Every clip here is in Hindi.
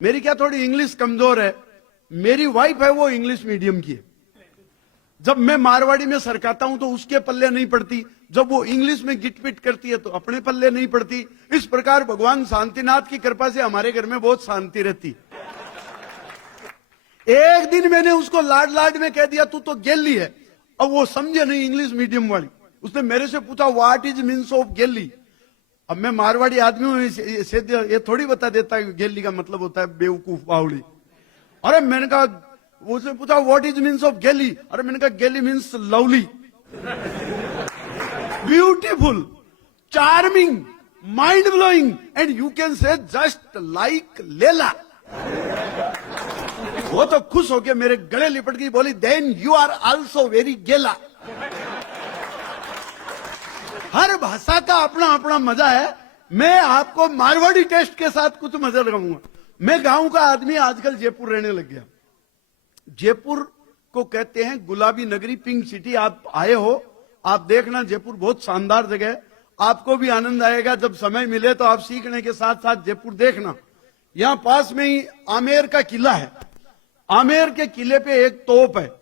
मेरी क्या थोड़ी इंग्लिश कमजोर है। मेरी वाइफ है वो इंग्लिश मीडियम की है। जब मैं मारवाड़ी में सरकाता हूं तो उसके पल्ले नहीं पड़ती, जब वो इंग्लिश में गिटपिट करती है तो अपने पल्ले नहीं पड़ती। इस प्रकार भगवान शांतिनाथ की कृपा से हमारे घर में बहुत शांति रहती। एक दिन मैंने उसको लाड लाड में कह दिया तू तो गेली है। अब वो समझे नहीं इंग्लिश मीडियम वाली। उसने मेरे से पूछा व्हाट इज मीन्स ऑफ गेली। अब मैं मारवाड़ी आदमी हूं, ये थोड़ी बता देता है गेली का मतलब होता है बेवकूफ बावड़ी। अरे मैंने कहा, उसने पूछा व्हाट इज मीन्स ऑफ गेली। अरे मैंने कहा गेली means lovely, beautiful, charming, mind blowing and you can say just like लेला। वो तो खुश होके मेरे गले लिपट गई, बोली then you are also very गेला। हर भाषा का अपना अपना मजा है। मैं आपको मारवाड़ी टेस्ट के साथ कुछ मजा लगाऊंगा। मैं गांव का आदमी आजकल जयपुर रहने लग गया। जयपुर को कहते हैं गुलाबी नगरी, पिंक सिटी। आप आए हो, आप देखना जयपुर बहुत शानदार जगह है। आपको भी आनंद आएगा। जब समय मिले तो आप सीखने के साथ साथ जयपुर देखना। यहां पास में ही आमेर का किला है। आमेर के किले पे एक तोप है,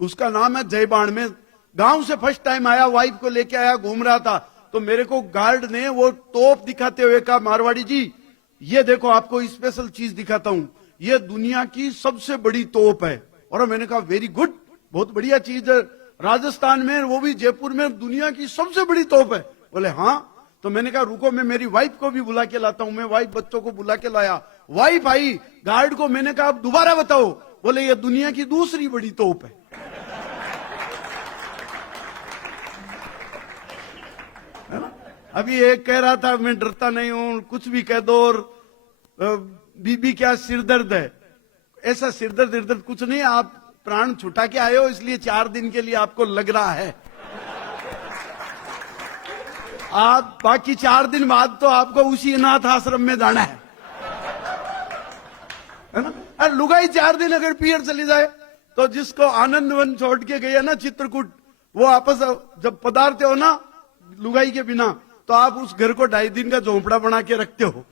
उसका नाम है जयबाण। में गांव से फर्स्ट टाइम आया, वाइफ को लेके आया, घूम रहा था तो मेरे को गार्ड ने वो तोप दिखाते हुए कहा, मारवाड़ी जी ये देखो आपको स्पेशल चीज दिखाता हूं, ये दुनिया की सबसे बड़ी तोप है। और मैंने कहा वेरी गुड, बहुत बढ़िया चीज है। राजस्थान में, वो भी जयपुर में, दुनिया की सबसे बड़ी तोप है। बोले हाँ। तो मैंने कहा रुको, मैं मेरी वाइफ को भी बुला के लाता हूं। मैं वाइफ बच्चों को बुला के लाया, वाइफ आई, गार्ड को मैंने कहा अब दोबारा बताओ। बोले ये दुनिया की दूसरी बड़ी तोप है। अभी एक कह रहा था मैं डरता नहीं हूं, कुछ भी कह दो, और बीबी क्या सिरदर्द है। ऐसा सिरदर्द इर्दर्द कुछ नहीं, आप प्राण छुटा के आए हो इसलिए 4 दिन के लिए आपको लग रहा है। आप बाकी 4 दिन बाद तो आपको उसी अनाथ आश्रम में जाना है ना। अरे लुगाई 4 दिन अगर पियर चली जाए तो जिसको आनंद वन छोड़ के गए ना चित्रकूट, वो आपस जब पधारते हो ना लुगाई के बिना, तो आप उस घर को 2.5 दिन का झोंपड़ा बना के रखते हो,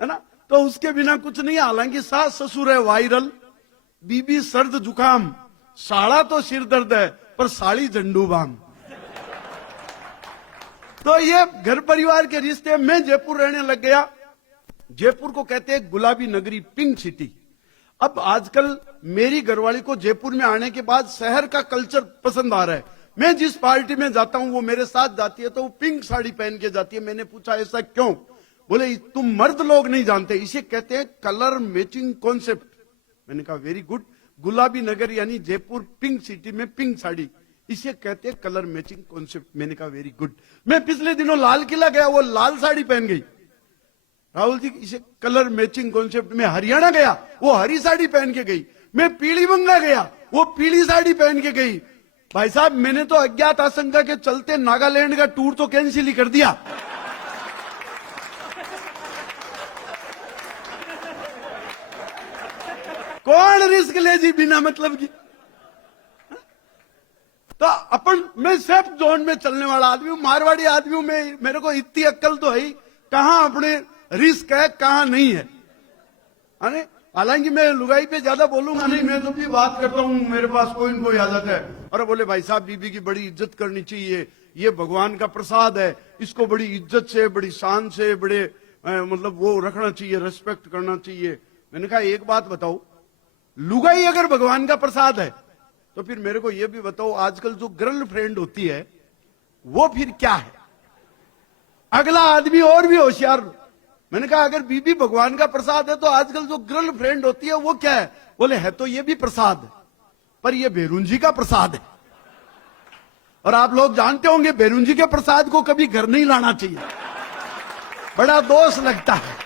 है ना। तो उसके बिना कुछ नहीं। हालांकि सास ससुर है वायरल, बीबी सर्द जुकाम, साड़ा तो सिर दर्द है पर साड़ी झंडू बाम। तो ये घर परिवार के रिश्ते। मैं जयपुर रहने लग गया। जयपुर को कहते हैं गुलाबी नगरी, पिंक सिटी। अब आजकल मेरी घरवाली को जयपुर में आने के बाद शहर का कल्चर पसंद आ रहा है। मैं जिस पार्टी में जाता हूं वो मेरे साथ जाती है तो वो पिंक साड़ी पहन के जाती है। मैंने पूछा ऐसा क्यों। बोले तुम मर्द लोग नहीं जानते, इसे कहते हैं कलर मैचिंग कॉन्सेप्ट। मैंने कहा वेरी गुड। गुलाबी नगर यानी जयपुर पिंक सिटी में पिंक साड़ी, इसे कहते हैं कलर मैचिंग कॉन्सेप्ट। मैंने कहा वेरी गुड। मैं पिछले दिनों लाल किला गया, वो लाल साड़ी पहन गई। राहुल जी इसे कलर मैचिंग कॉन्सेप्ट। में हरियाणा गया, वो हरी साड़ी पहन के गई। मैं पीली बंगा गया, वो पीली साड़ी पहन के गई। भाई साहब मैंने तो अज्ञात आशंका के चलते नागालैंड का टूर तो कैंसिल ही कर दिया। कौन रिस्क ले जी बिना मतलब की। तो अपन, मैं सेफ जोन में चलने वाला आदमी हूं, मारवाड़ी आदमी हूं। मेरे को इतनी अक्ल तो है, कहां अपने रिस्क है कहां नहीं है। हालांकि मैं लुगाई पे ज्यादा बोलूंगा नहीं। मैं तो भी बात करता हूं, मेरे पास कोई न कोई आ जाता है। और बोले भाई साहब बीबी की बड़ी इज्जत करनी चाहिए, ये भगवान का प्रसाद है, इसको बड़ी इज्जत से, बड़ी शान से, बड़े मतलब वो रखना चाहिए, रेस्पेक्ट करना चाहिए। मैंने कहा एक बात बताओ, लुगाई अगर भगवान का प्रसाद है तो फिर मेरे को यह भी बताओ आजकल जो गर्लफ्रेंड होती है वो फिर क्या है। अगला आदमी और भी होशियार। मैंने कहा अगर बीबी भगवान का प्रसाद है तो आजकल जो गर्लफ्रेंड होती है वो क्या है। बोले है तो ये भी प्रसाद है, पर ये बेरुंजी का प्रसाद है। और आप लोग जानते होंगे बेरुंजी के प्रसाद को कभी घर नहीं लाना चाहिए, बड़ा दोष लगता है।